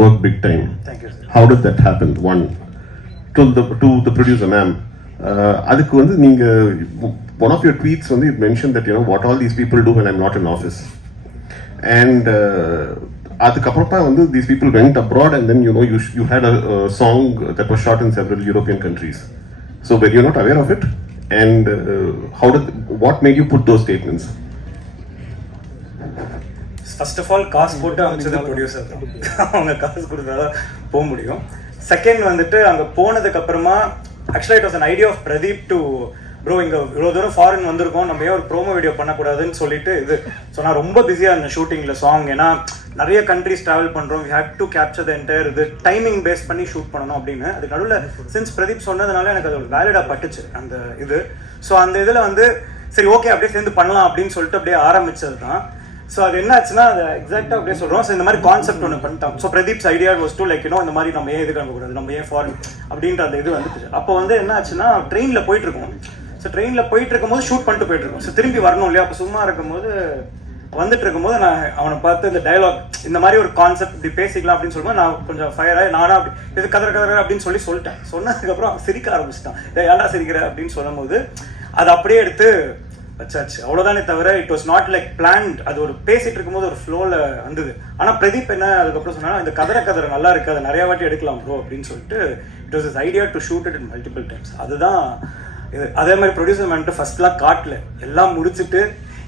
work big time. Thank you, sir. How did that happen? One, to the producer, ma'am. அதுக்கு வந்து நீங்க one of your tweets வந்து it mentioned that what all these people do when I'm not in office, and அதுக்கப்புறமா வந்து these people went abroad and then you had a song that was shot in several European countries. So were you not aware of it? And what made you put those statements? First of all காசு போட்டு அமைச்சது producer தான். அவங்க காசு கொடுத்தா தான் போக முடியும். Second வந்துட்டு அங்கே போனதுக்கு அப்புறமா ஆக்சுவலாக it was an idea of Pradeep to bro இங்கே இவ்வளோ தூரம் ஃபாரின் வந்திருக்கோம், நம்ம ஏன் ஒரு ப்ரோமோ வீடியோ பண்ணக்கூடாதுன்னு சொல்லிட்டு இது. ஸோ நான் ரொம்ப பிஸியாக இருந்தேன் ஷூட்டிங்கில் சாங். ஏன்னா நிறைய கண்ட்ரிஸ் ட்ராவல் பண்ணுறோம், we have to capture the entire இது, டைமிங் பேஸ் பண்ணி ஷூட் பண்ணணும் அப்படின்னு. அதுக்கு நடுவில் சின்ஸ் பிரதீப் சொன்னதுனால எனக்கு அது வேலிடாக பட்டுச்சு அந்த இது. ஸோ அந்த இதில் வந்து சரி ஓகே அப்படியே சேர்ந்து பண்ணலாம் அப்படின்னு சொல்லிட்டு அப்படியே ஆரம்பிச்சது தான். ஸோ அது என்ன ஆச்சுன்னா அதை எக்ஸாக்டாக அப்படியே சொல்கிறோம். ஸோ இந்த மாதிரி கான்செப்ட் ஒன்று பண்ணிட்டோம். So Pradeep's idea was to like இந்த மாதிரி நம்ம ஏன் இது கிளம்பக்கூடாது, நம்ம ஏன் ஃபாரின் அப்படின்ற அந்த இது வந்துச்சு. அப்போ வந்து என்ன ஆச்சுன்னா ட்ரெயினில் போயிட்டுருக்கோம். ஸோ ட்ரெயினில் போயிட்டு இருக்கும்போது ஷூட் பண்ணிட்டு போயிட்டுருக்கோம். ஸோ திரும்பி வரணும் இல்லையா, அப்போ சும்மா இருக்கும்போது வந்துட்டு இருக்கும்போது நான் அவனை பார்த்து இந்த டைலாக் இந்த மாதிரி ஒரு கான்செப்ட் இப்படி பேசிக்கலாம் அப்படின்னு சொல்லும்போது நான் கொஞ்சம் ஃபயராகி நானா அப்படி இது கதற அப்படின்னு சொல்லிட்டேன். சொன்னதுக்கப்புறம் அவன் சிரிக்க ஆரம்பிச்சிட்டான். ஏன்டா சிரிக்கிற அப்படின்னு சொல்லும் போது அதை அப்படியே எடுத்து வச்சாச்சு, அவ்வளோதானே தவிர it was not like plant. அது ஒரு பேசிட்டு இருக்கும்போது ஒரு ஃப்ளோவில் வந்தது. ஆனால் பிரதீப் என்ன அதுக்கப்புறம் சொன்னா இந்த கதற நல்லா இருக்கு, அதை நிறைய வாட்டி எடுக்கலாம் ப்ரோ அப்படின்னு சொல்லிட்டு it was is idea to shoot it in multiple times. அதுதான் இது. அதே மாதிரி ப்ரொடியூசர் மேன்ட்டு ஃபர்ஸ்ட்லாம் காட்டல, எல்லாம் முடிச்சுட்டு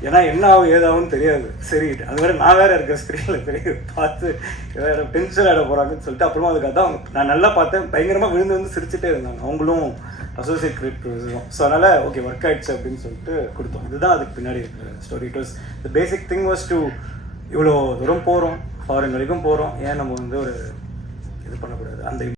ஏன்னா என்ன ஆகும் ஏதாகும்னு தெரியாது. சரி அது வேறு நான் வேறு இருக்கேன் ஸ்க்ரீனில் பெரிய பார்த்து வேறு டென்ஷன் ஆகிட போகிறாங்கன்னு சொல்லிட்டு அப்புறமா அதுக்காக தான் நான் நல்லா பார்த்தேன். பயங்கரமாக விழுந்து சிரிச்சுட்டே இருந்தாங்க அவங்களும் அசோசியேட் கிரியேட்டர்ஸும். ஸோ அதனால் ஓகே ஒர்க் ஆயிடுச்சு அப்படின்னு சொல்லிட்டு கொடுத்தோம். இதுதான் அதுக்கு பின்னாடி இருக்கிற story. It was the basic thing was to இவ்வளோ தூரம் போகிறோம், ஃபாரின் வரைக்கும் போகிறோம், ஏன் நம்ம வந்து ஒரு இது பண்ணக்கூடாது அந்த